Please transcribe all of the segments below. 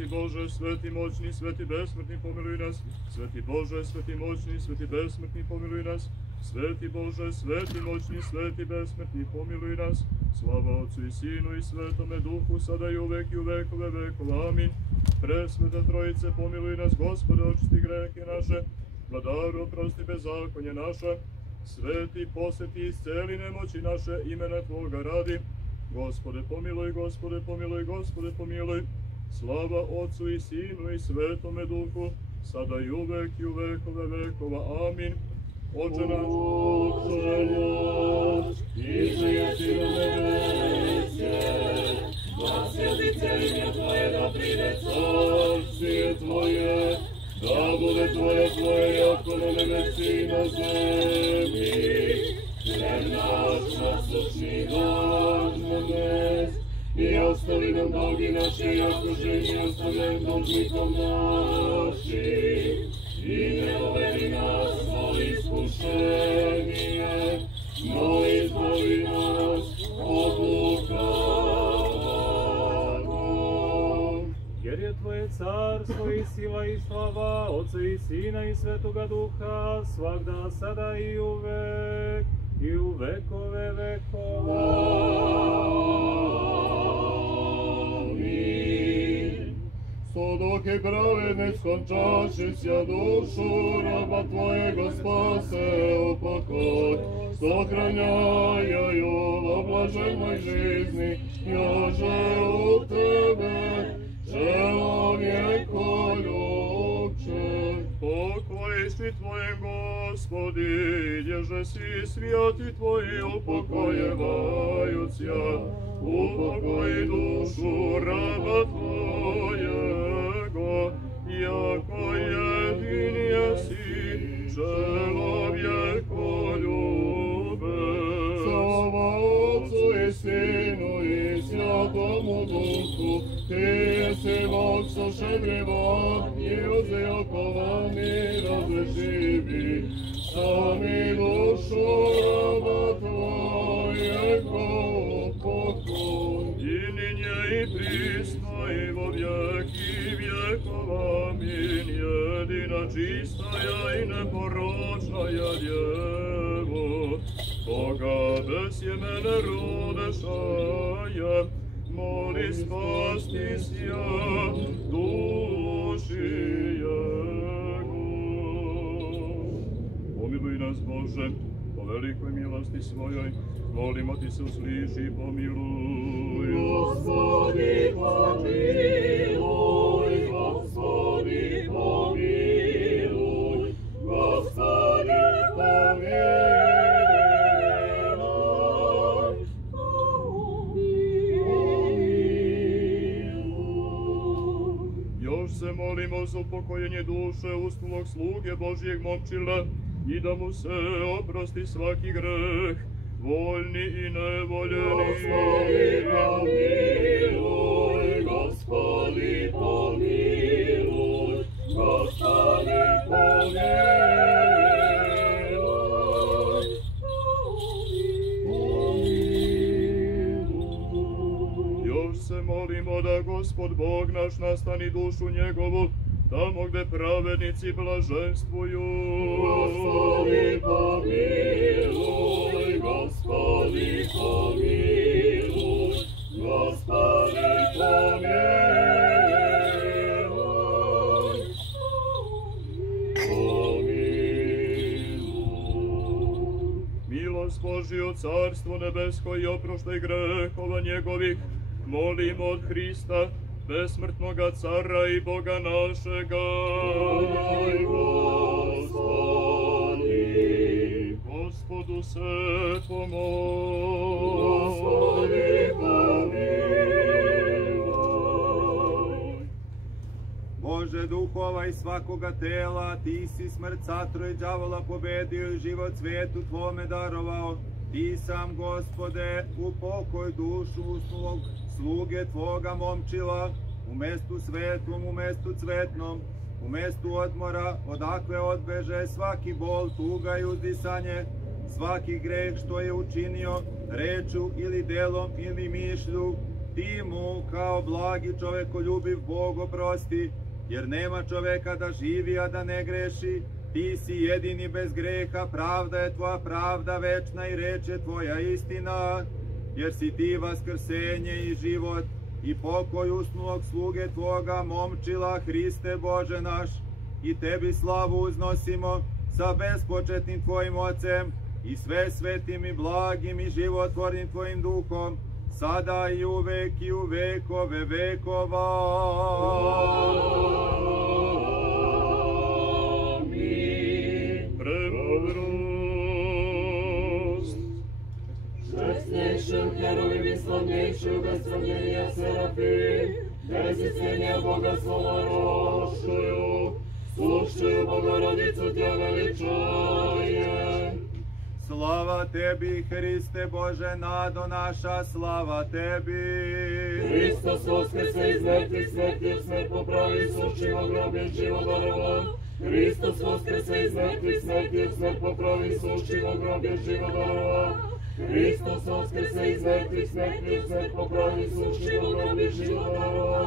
Sveti Bože, sveti moćni, sveti besmrtni, pomiluj nas. Sveti Bože, sveti moćni, sveti besmrtni, pomiluj nas. Sveti Bože, sveti moćni, sveti besmrtni, pomiluj nas. Slava Otcu i Sinu i Svetome Duhu, sada i uvek i u vekove vekova. Amin. Presveta Trojice, pomiluj nas, Gospode, očisti grehe naše. Vladaru, oprosti bezakonje naše. Sveti, posveti, isceli nemoći naše, imena Tvoga radi. Gospode, pomiluj, Gospode, pomiluj, Gospode, pomiluj. Slava Otcu i Sinu i Svetome Duhu, sada i uvek i u vekove vekova. Amin. Oče naš, Otče naš, izlijeti na nebesje, svjetite ime Tvoje, da pride carstije Tvoje, da bude Tvoje, jako na nebesi i na zemlji. Hljeb naš naslušni daš nam dnes, i ostavi nam dolgi naše, jako ženje ostavljam dužnikom našim. I ne dovedi nas do iskušenja, no izbavi nas od lukavog. Jer je Tvoje carstvo i sila i slava, Otca i Sina i Svetoga Duha, svagda, sada i uvek, i u vekove vekova. Stodoke pravedne skončaši sja dušu, roba Tvojega spase upokoj. Sохраняю во блаженной жизни, я же у Тебе, человеколюбче. Покойстве Твоем, Господи, еже си святи Твои упокоеваются, упокой душу раба Твоего, яко един еси человеколюбец. Слава Отцу и Сыну и Святому Духу, Ты еси Бог сошедрева, и озеокованный разрешиви, сами душу раба Твоего упокой. И ныне и присно, и во веки веков. Аминь. Едина чистая и непорочная Дева, Бога без семени родешая, моли спасти ся души Его. Помилуй нас, Боже, по великой милости Своей, молимо Ти се услыши и помилуй. Господи, помилуй, Господи, помилуй, Господи, помилуй. Još se molimo za upokojenje duše usnulog sluge Božijeg Momčila i da mu se oprosti svaki greh, voljni i nevoljeni. Gospodi, pomiluj, Gospodi, pomiluj, Gospodi, pomiluj. Još se molimo da Gospod Bog naš nastani dušu njegovu, tamo gde pravednici blaženstvuju. Gospodi, pomiluj, Gospodi, pomiluj, Gospodi, pomiluj, pomiluj. Milost Božju, carstvo nebesko i oproštaj grehova njegovih, molimo od Hrista, besmrtnoga cara i Boga našega. Daj, Gospodi, Gospodu se pomozi. Gospodi, pomiluj. Bože duhova i svakoga tela, Ti si smrt satru i đavola pobedio i život svijetu Tvome darovao. Ti sam, Gospode, upokoj dušu usnulog sluge Tvoga Momčila, u mestu svetlom, u mestu cvetnom, u mestu odmora, odakle odbeže svaki bol, tuga i uzdisanje, svaki greh što je učinio, reču ili delom ili mišlju. Ti ti mu kao blagi čovekoljubiv Bog oprosti, jer nema čoveka da živi, a da ne greši. Ti si jedini bez greha, pravda je tvoja pravda večna i reč je tvoja istina, jer si ti vaskrsenje i život i pokoj usnulog sluge tvoga, momčila Hriste Bože naš. I tebi slavu uznosimo sa bespočetnim tvojim Ocem i sve svetim i blagim i životvornim tvojim duhom, sada i uvek i u vekove vekova. Amin. Premožnost. Čestnejši od heruvim i slavnejši od sravljenja serafim, bezicjenja Boga slova rošuju, slušaju Bogorodicu tja veličaje. Slava tebi, Hriste Bože, nado naša, slava tebi. Hristos voskrese iz mrtvih, smrtiju smrt popravi, sušivo groblje život darova. Hristos voskrese iz mrtvih, smrtiju smrt popravi, sušivo groblje život darova. Hristos voskrese iz mrtvih, smrtiju smrt popravi, sušivo groblje život darova.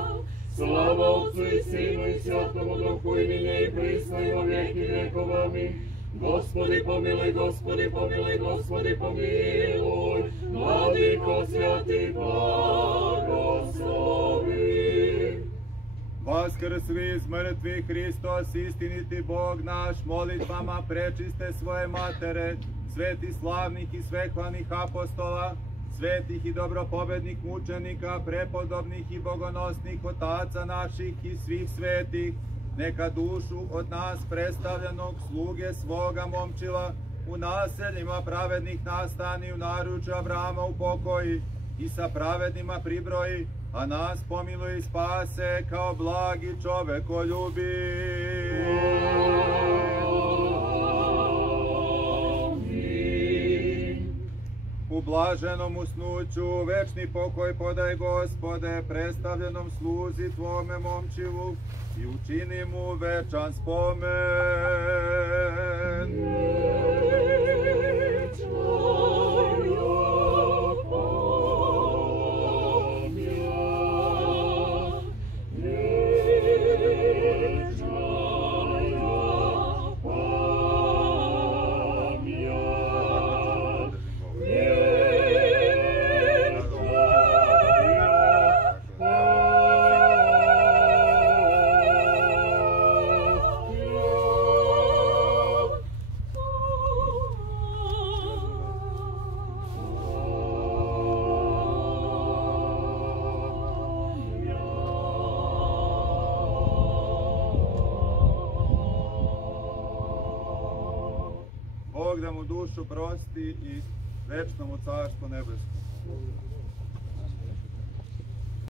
Slava Otcu i Sinu i Svjatomu Duhu i milje i prisno i во vijeki vjekov. Amin. Gospodi pomiluj, Gospodi pomiluj, Gospodi pomiluj, Vladiko svjati blagoslovi. Vaskrsli iz mrtvih Hristos, istiniti Bog naš, molitvama prečiste svoje matere, sveti slavnih i svehvalnih apostola, svetih i dobropobednih mučenika, prepodobnih i bogonosnih otaca naših i svih svetih, neka dušu od nas predstavljenog sluge svoga momčila u naseljima pravednih nastani, u naručju Avrama upokoji i sa pravednima pribroji, a nas pomiluj i spase kao blagi čovekoljubi. U blaženom usnuću večni pokoj podaj, Gospode, predstavljenom sluzi tvome momčilu i učini mu večan spomen. Bog da mu dušu prosti i večno mu carstvo nebesko.